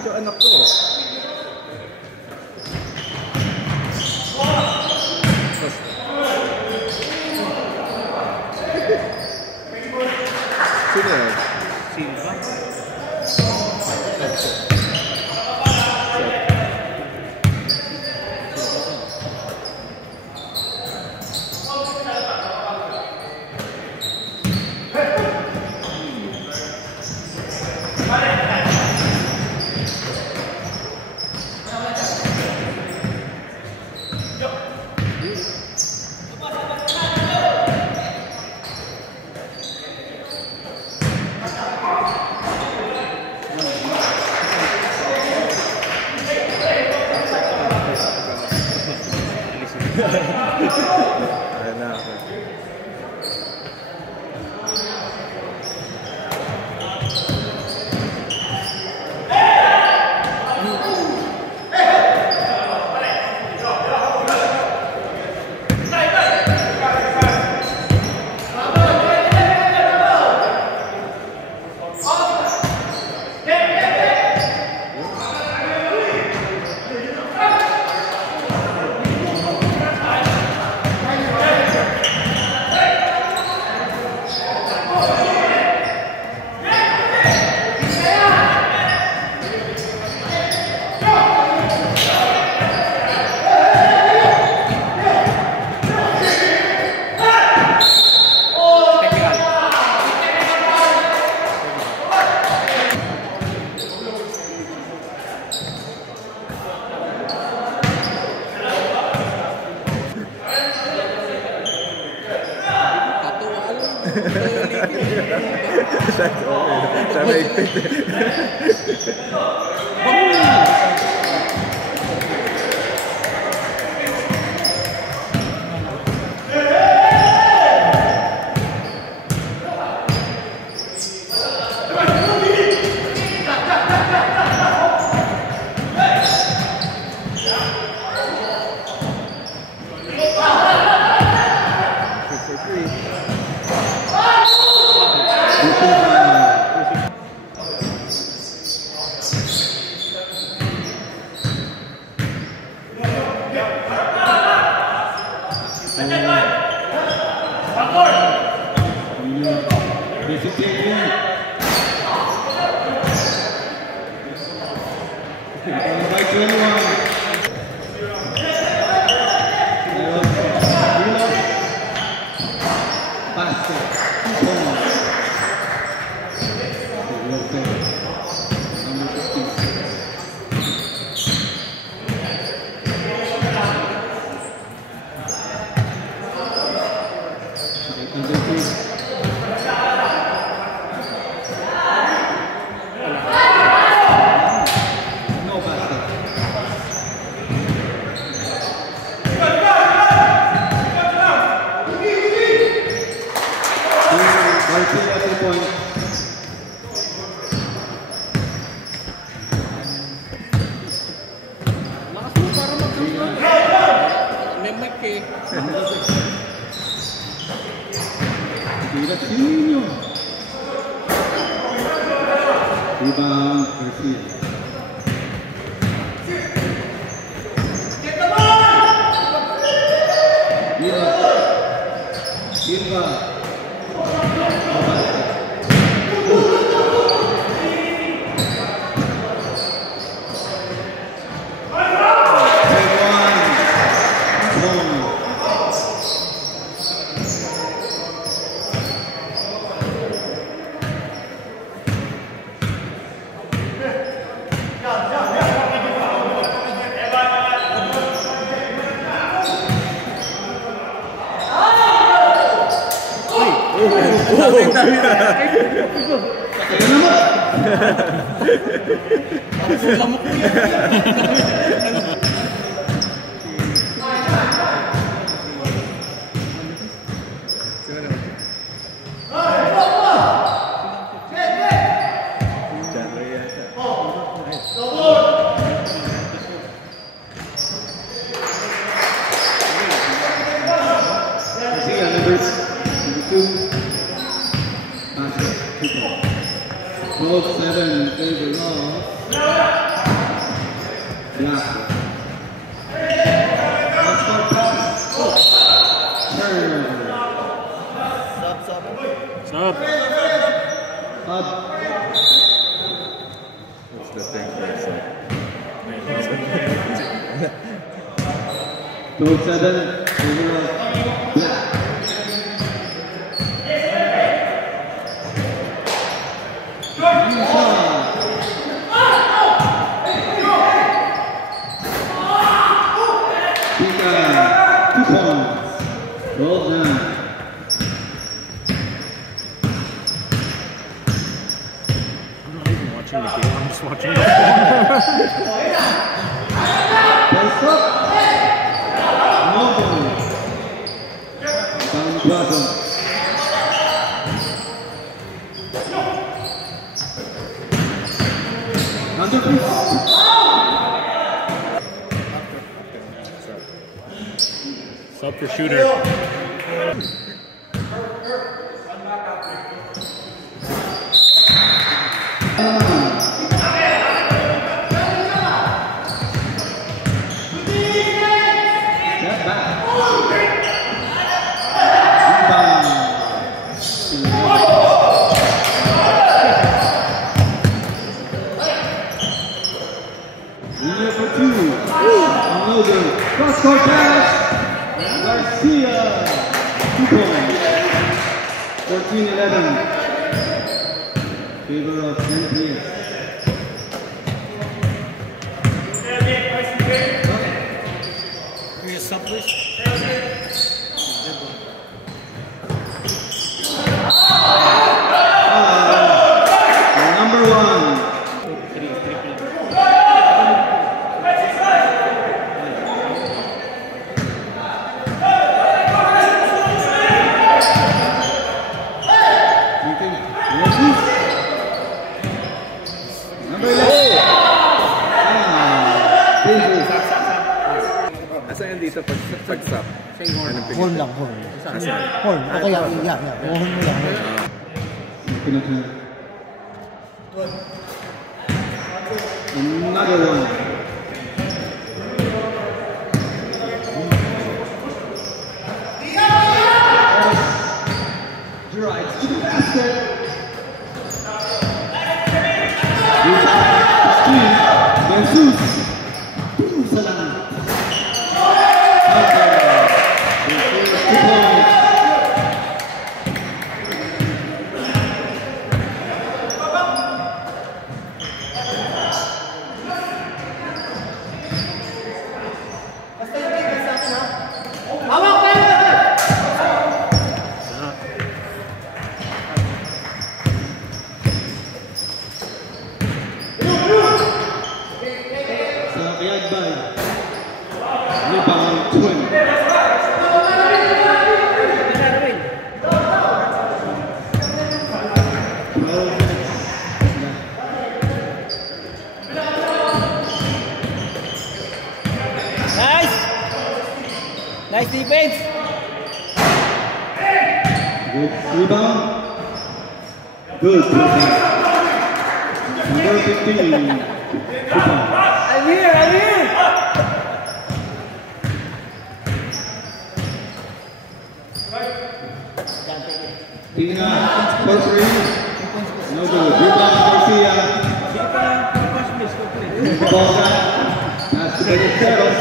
nag-comment yung anak ko eh. Sino yan? Silva? Ayan na ako. Sana ipit. Rebound, Garcia. Silva. Both 7 favor off. Up. What's the thing for it's like? 12-7, favor of Black. Watching the game, I'm just watching the Post up. No ball. Down Plaza. Under please. Sub for shooter. Cross-court pass. Garcia. 2 points. 14-11. Favor of NPS. Can you stop, please? Number 1. Asan yan dito pag-stop? Horn lang, horn. Horn, o kaya, yan. Horn mo lang. Another one. Drives to the basket. Jesus. Sa lang. Rebound 20. Nice defense. Good rebound. Good rebound. Number 15. Rebound. I'm here. Tina for 3. No good. Rebound Garcia. Ball back. Pass to Ballesteros.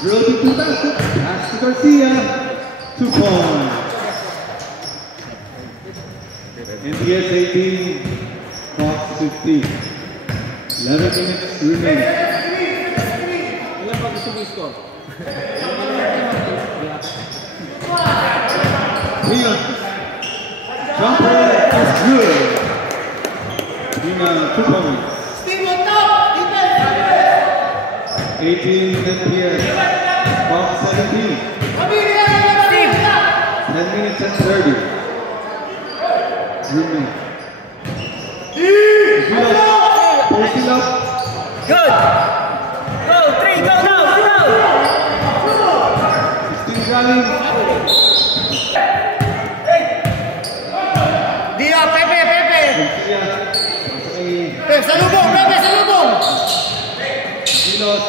Drill to the basket. Pass to Garcia. 2 points. NPS 18. Fox 15. 11 minutes remaining. Tina. Jumper is good. Tina 2 points. 18 NPS. Fox 17. 10 minutes and 30. Remain. Posting up. Good. Go, 3, go. 16 running. Dia, Pepe. Garcia. Pepe, salubong. Silos.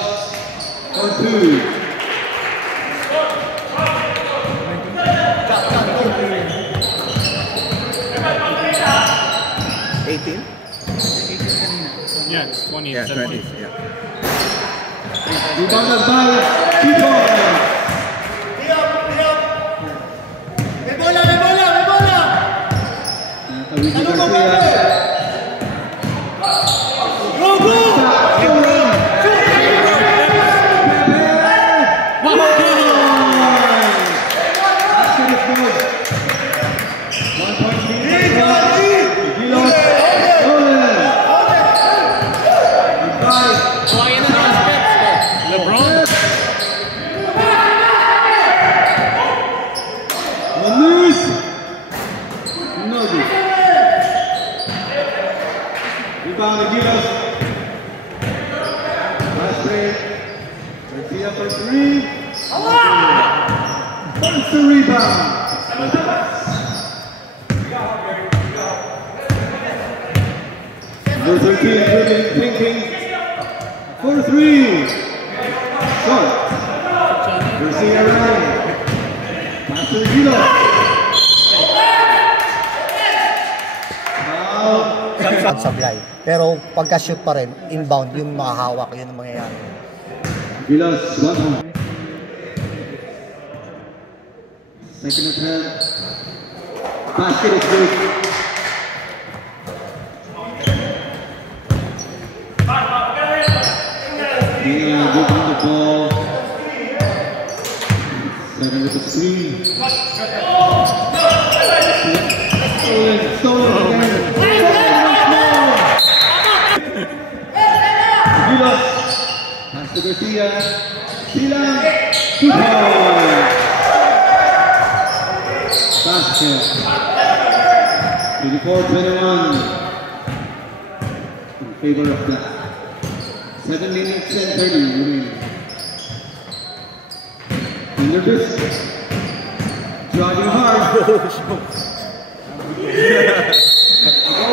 For 2. 18? Yeah, it's 20. Yeah, 20. 17. Yeah. Rebounded by Tito. Luigi Garcia. LeBron. No good. Rebound Aguilas. Last break. Garcia for three. First the rebound. Number 13, dribbling, thinking. For three. Short. Garcia running. Pass to Aguilas. Sablay. Pero pagka-shoot pa rin, inbound, yung makahawak, yun ang mangyayari. Gilas, 1 point. Second attempt. Basket is good. Yeah, good on the ball. Second with the screen. Stolen again. Gilas. Pass to Garcia. Silang. 2 points. Basket. 24-21. In favor of that. 7 minutes and 30 remaining. In your business. Driving hard. Go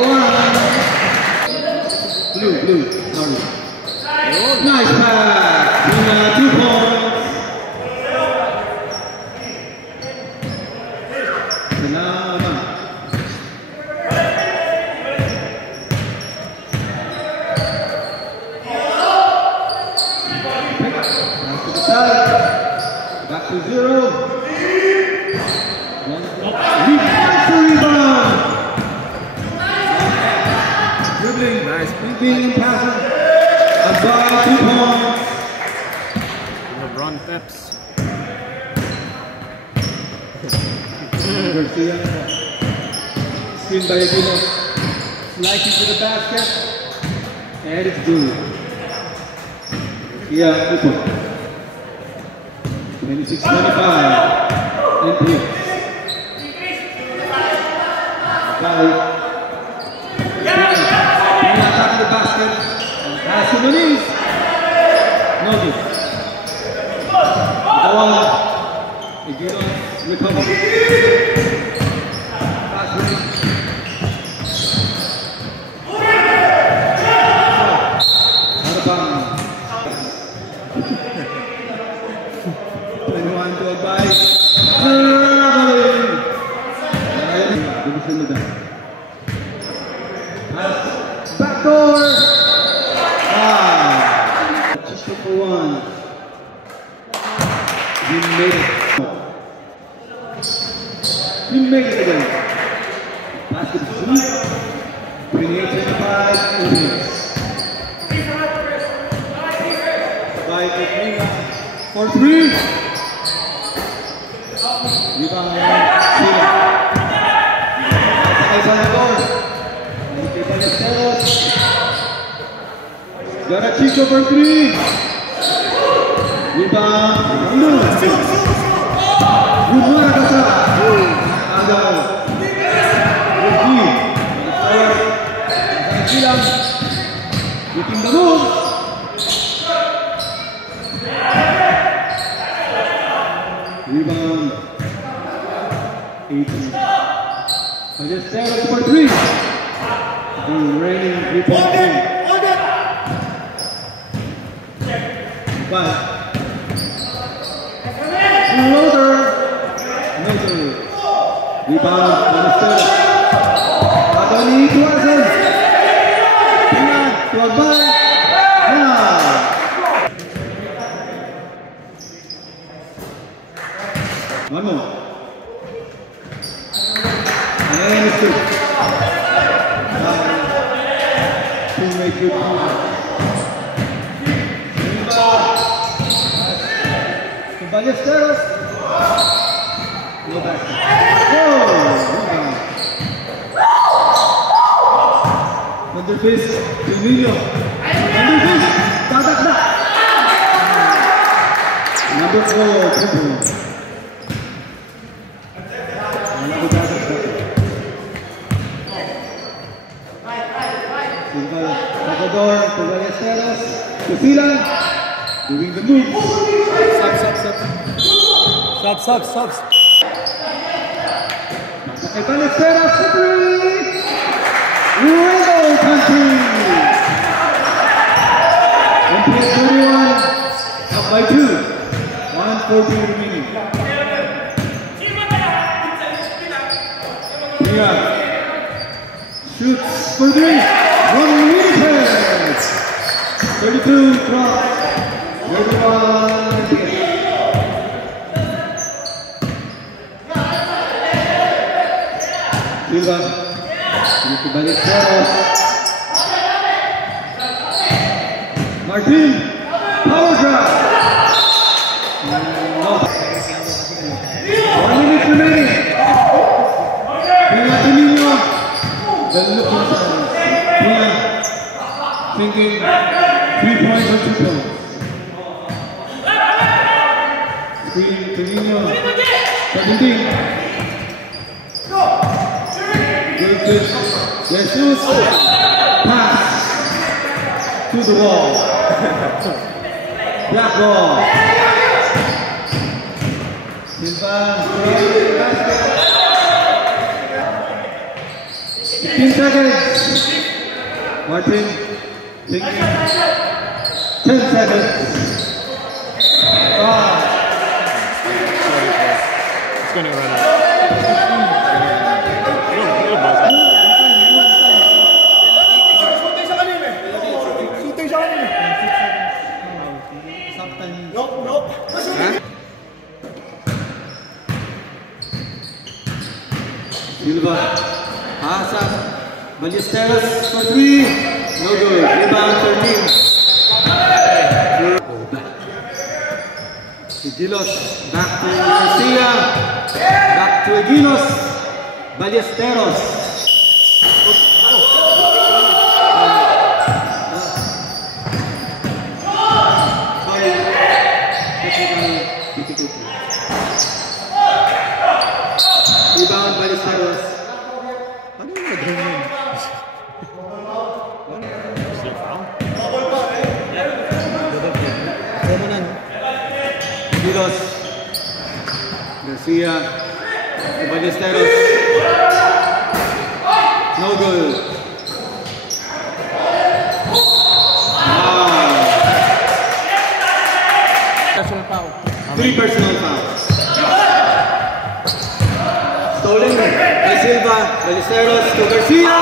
on. Blue. Sorry. Nice pass. 2 points. Salamat. Pass to the side. Back to 0. Rebound. Dribbling. Nice. Dribbling and passing. About 2 points. LeBron Peps. Garcia. Screen by Aguilas. Slicing to the basket. And it's good. Yeah, good one. 26-25. And three. Attack the basket. And pass to Muniz. No good. Go on. Aguilas recover. Pass break. Out of bounds. 21 to advise. Traveling. Division mo dyan. Pass. Backdoor. Just for 1. You made it. You made it again. Basket 3. 28-25. Indians. By Katrina. For 3. Rebound. Sila. Sakay Salvador. Enrique Ballesteros. Garachico for 3. Rebound. Rumura Casa. Agaw. Rugi. Silang. Looking the move. Rebound. 18. Ballesteros for 3. And raining 3-point game. 5. Loader. Rebound. Ballesteros. Tony Tuazen. Tina Tuagbay. One more. And it's good. Teammate good. Ballesteros. No back. Underface. Emilio. Underface. Tatakda. Number 4. Salvador, Ballesteros, Kusila, doing the move. Subs. Okay, Ballesteros, three. Rainbow Country. MPS 31, up by 2. 1:14 remaining. Yeah. Shoots for 3. 1 minute. 32 cross. 31 again. Silva. Dito balik Ceros. Martin. Power grab. No. 1 minute remaining. Pinga Tonino. The looking silence. Pinga thinking 3 points or 2 points. Screen Tonino. 17. Good. Jesus. Pass. To the wall. Black ball. Silva. Basket. 15 seconds. Martin. Thinking. 10 seconds. It's gonna run out. Silva. Hassan. Ballesteros for 3. No good. Rebound 13. Egilos. Back to Garcia. Back to Egilos. Ballesteros. Sorry. Technical difficulty. Rebound Ballesteros. Ano yung nag-run yun? Egilos. Garcia. Ballesteros. No good. Wow. 3 personal fouls. Stolen by Silva. Ballesteros to Garcia.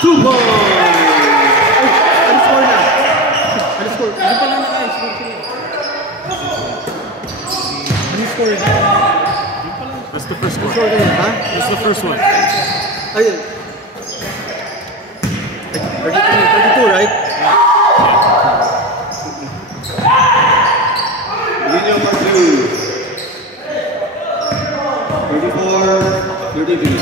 2 points. Ano score na? Ano score? Ano pala naka-score sila? Ano score? That's the first one. Huh? That's the first one. Ayun. 32, right? William Martu. 34, 33.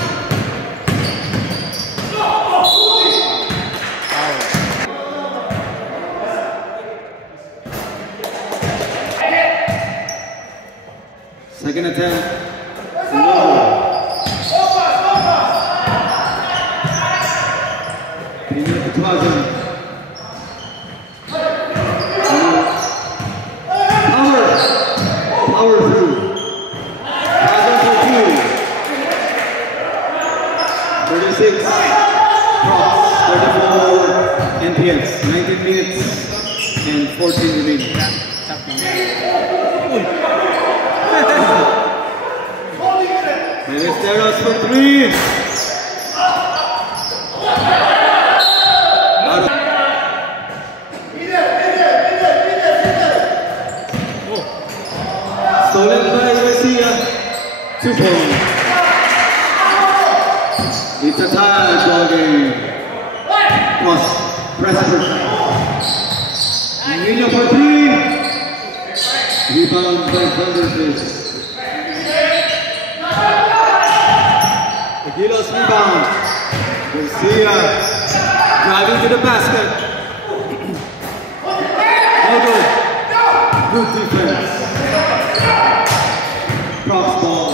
Second attempt. No. Pinag Tuazen. Power through. Tuazen for 2. 36. Cross. 34. NPS. 19 minutes and 14 remaining. Ballesteros for 3. Stolen by Garcia. 2 points. It's a tie ball game. Cross. Pressure. Emilio for 3. Rebound by Vanderbilt. Aguilas rebound. Garcia driving to the basket. No good. Good defense. Cross ball.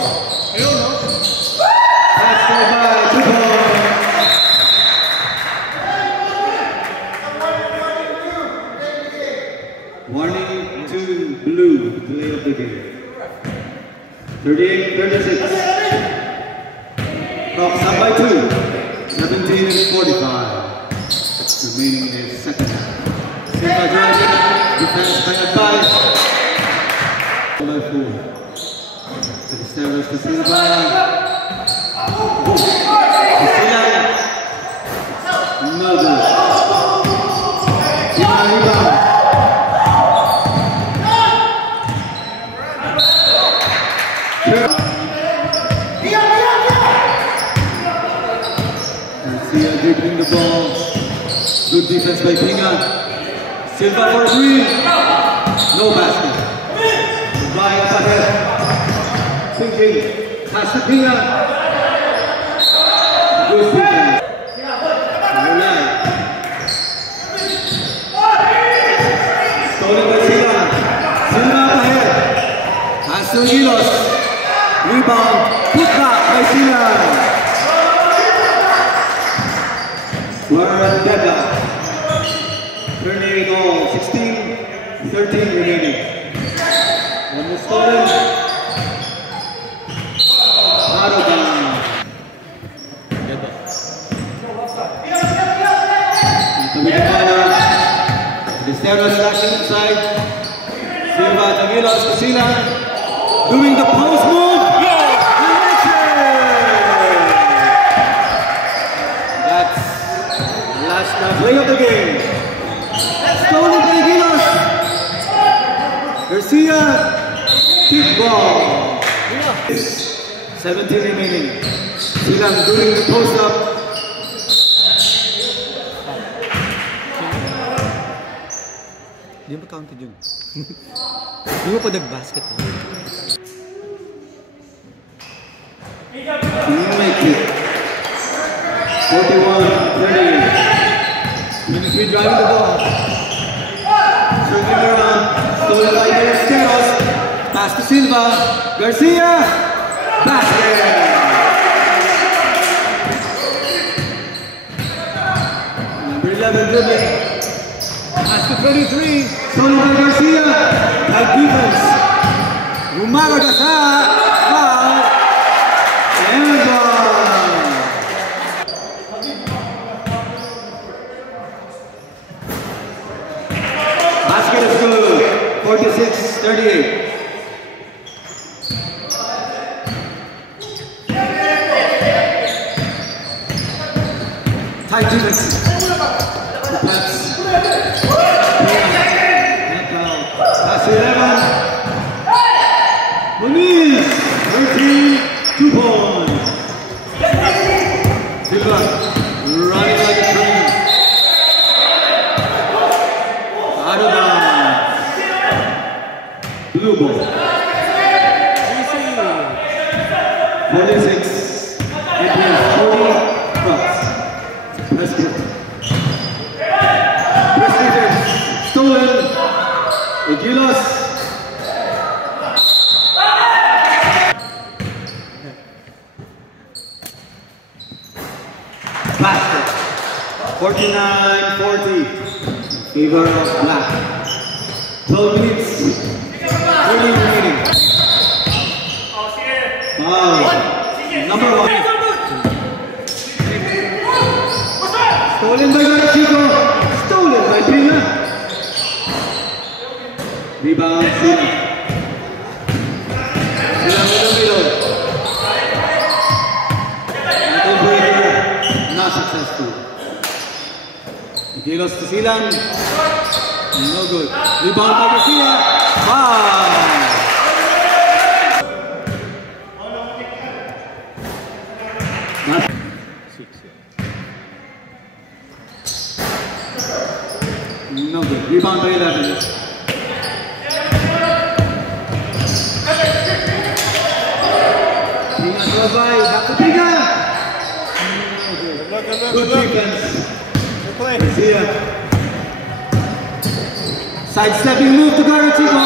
That's for by 2 points. Warning to blue, delay of the game. 38-36. Crocs up by 2. 17-45. Remaining in the second half. Silva driving. Defense by advice. By 4. Establish the Silva. No good. Rebound. Garcia dribbling the ball. Good defense by Pinga. Silva for 3. No basket. Right up ahead. Thinking. Pass to Pinga. Good defense. Stolen by Silva. Silva up ahead. Pass to Aguilas. Rebound. Put back by Silva. We're at the deadlock. 38 all, 16-13 remaining. One was stolen. Out of bounds. Esteros slashing inside. Silva, Aguilas, Casilla doing the post move. That's the last play of the game. Stolen by Aguilas. Garcia, kick ball. 17 remaining. Silang doing the post up. Hindi mo counted yun. Hindi mo pa nag-basket. You make it. 41-38. Minutes driving the ball. Circling around. Stolen by Esteros. Pass to Silva. Garcia. Basket. Number 11 dribbling. Pass to 23. Stolen by Garcia. Tight defense. Umaga sa foul. And basket is good. 46-38. Tight defense. Pass. Pass 11. Muniz. 13. 2 points. Silva running like a train. Out of bounds. Blue ball. 46. It is 40 Crocs. Preston. Stolen. Aguilas. Basket. 49-40. Favor of black. 12 minutes. 30 remaining. Wow. Number 1. Stolen by Chico. Stolen by Pina. Rebound. Sila. Sila in the middle. Ankle breaker. successful. Gilos to silang. No good. Rebound by Garcia. Foul. No good. Rebound by 11. Pinga Travay. Back to Pinga. Good defense. Garcia. Sidestepping move to Garatico.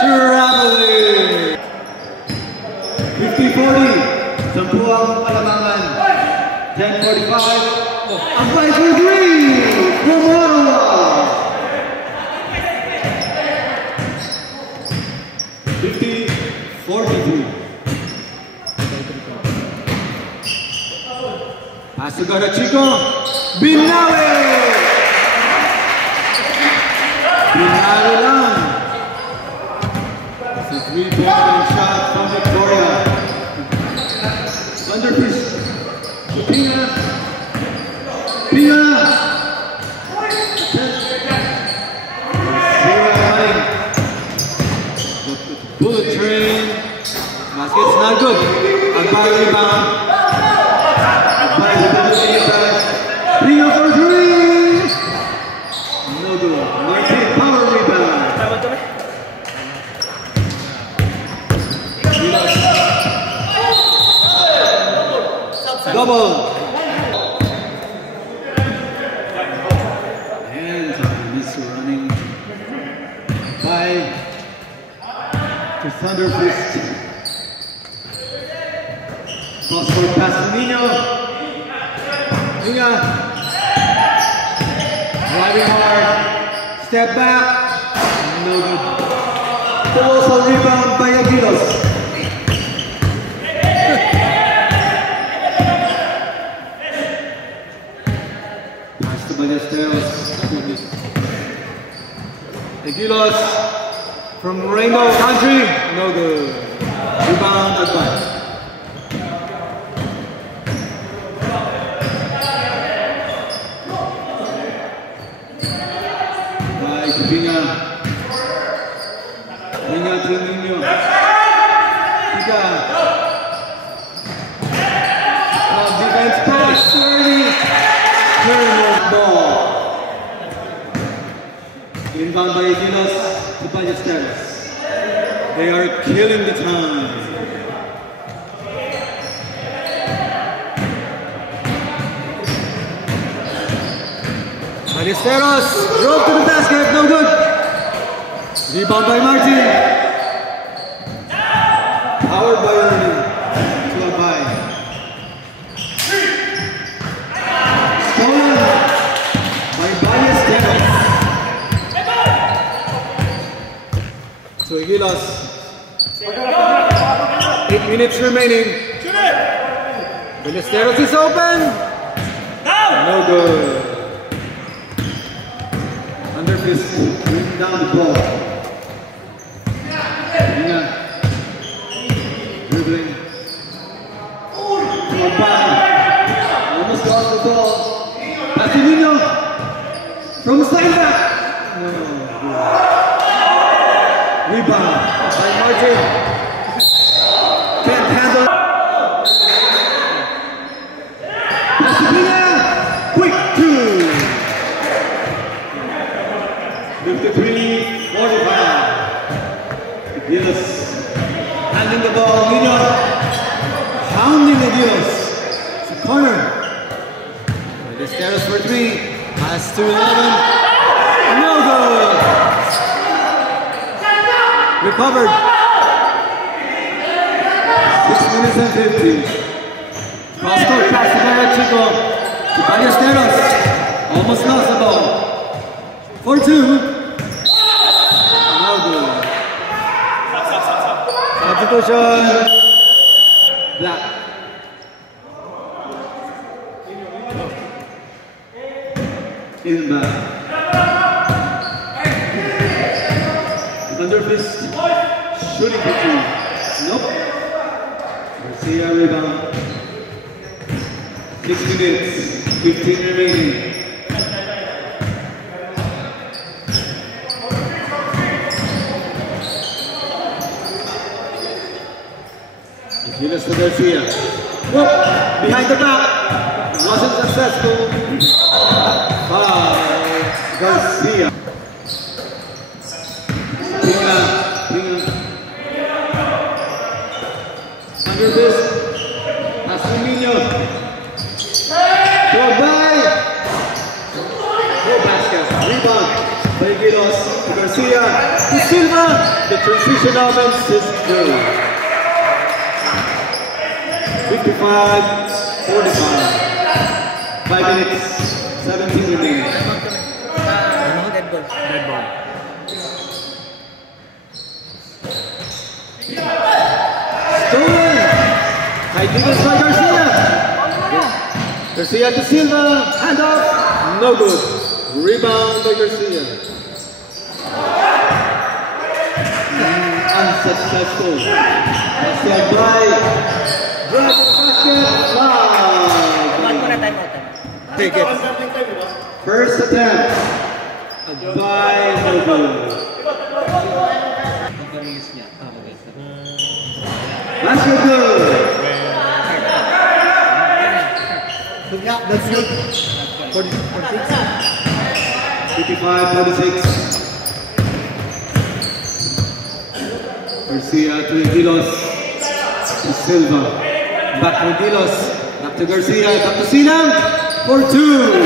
Traveling. 50-40. Sampuang Palabangan. 10-45. Apply for three. From Ottawa. 50-43. Pass to Garatico. Binawi. Binawi lang. It's a three-point shot from Victoria. Thunderfish. Pinga. Pinga. Bullet train. Basket's not good. Agbar rebound. Agbar rebound. Pinga for three. No good. Martin power rebound. Double. And time is running by to Thunderfist. Cross court pass to Nino. Pinga. Driving hard. Step back. No good. Also rebound by Aguilos. Pass to Ballesteros. Aguilos from Rainbow Country. No good. Rebound advice. Pinga. Pinga to Nino. Pinga. Defense pass. 30. Turnover ball. Inbound by Aguilos to Ballesteros. They are killing the time. Ballesteros drove to the basket, no good. Rebound by Martin. Powered by Ernie. To Abay. Stolen by Ballesteros. So Aguilos. 8 minutes remaining. Ballesteros is open. No good. Thunderfist bringing down the ball. Pinga. Dribbling. Almost lost the ball. Pass to Nino. From the side back. No. Rebound by Martin. Can't handle it. Pass to Pinga. Quick two. 53-45. Aguilos handing the ball. Nino pounding Aguilos. It's a corner. Ballesteros for three. Pass to 11. No good. Recovered. 6 minutes and 50. Cross court pass to Garatico. To Ballesteros. Almost lost the ball. For two. No good. Substitution. Black. In back. Thunderfist shooting for two. Nope. Garcia rebound. 6 minutes, 15 remaining. Gilas to Garcia. Whoop! Behind the back. Wasn't successful. Foul. Garcia. Pinga. Under this. Asumino. Throw by. No basket. Rebound. By Gilas to Garcia. To Silva. The transition offense is good. 55-45. 5 minutes, 17 remaining. Dead ball. Dead ball. Stolen! Tight defense by Garcia. Garcia to Silva. Hand off. No good. Rebound by Garcia. Unsuccessful. Garcia by. Drag basket. Foul. Take it. First attempt. By no good. Basket good. Yeah, that's good. 46. 55-46. Garcia to Gilos. To Silva. Back to Gilos. Back to Garcia. Back to Sinam. For 2.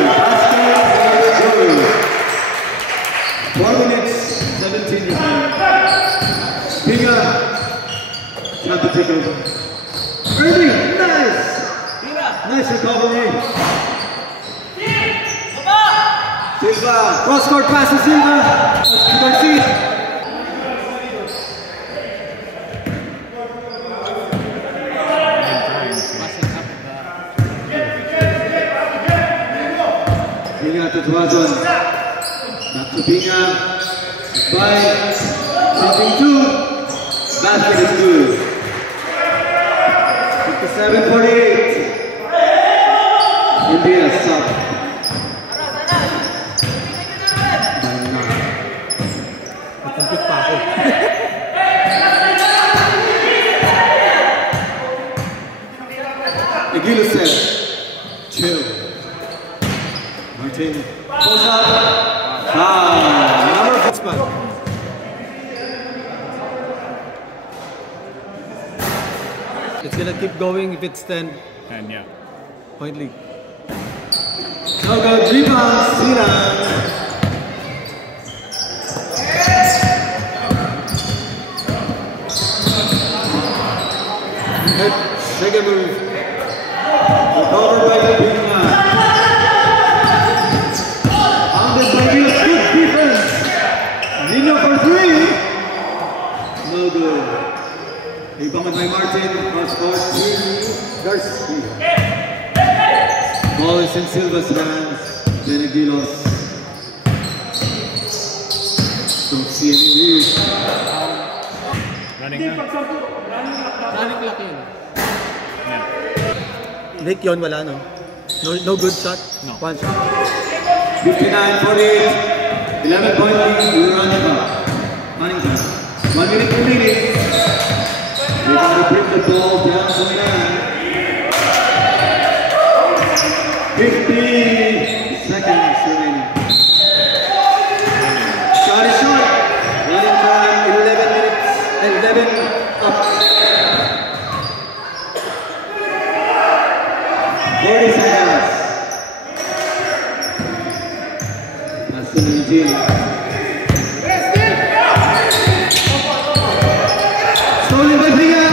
Basket for 2. 4 minutes. 17 remaining. Pinga. Not to take over. Irving. Nice. Nice recovery. Silva. Cross court pass to Silva. To Garcia. Pinga to Tuazon. Back to Pinga. By something 2. Basket is good. 57-48. India sub. By 9. Nagkumpit pa ako. Aguila said, chill. Martin. Post up. Foul. Number 4 spot. It's gonna keep going if it's 10 And yeah. point league. No good. Rebound. Sina. Second move. Recovered by Pinga. Pounded by Gilas. Good defense. Nino for 3. No good. Rebounded by Martin. Cross court to Garcia. Ball is in Silva's hands. Benegilos. Don't see any lead. Running na. Running clock yun. Yeah. Nick yun, wala no? No good shot? No. One shot. 59-48. 11-point lead. We run the clock. Running time. 1 minute remaining. We want to bring the ball down to 9. 50 seconds remaining. Shot is short. Running time 11 minutes. 11 up. 40 seconds. That's the routine. Stolen by Pinga.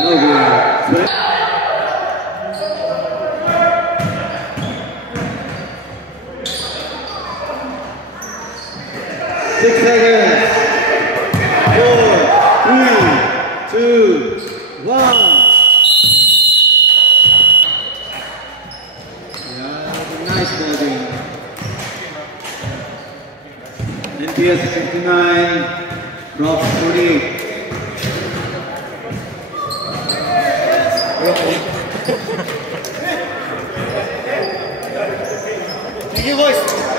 No good. 6 seconds. 4, 3, 2, 1. Yeah, nice ball game. NPS 59, Prof 48. Thank you, boys.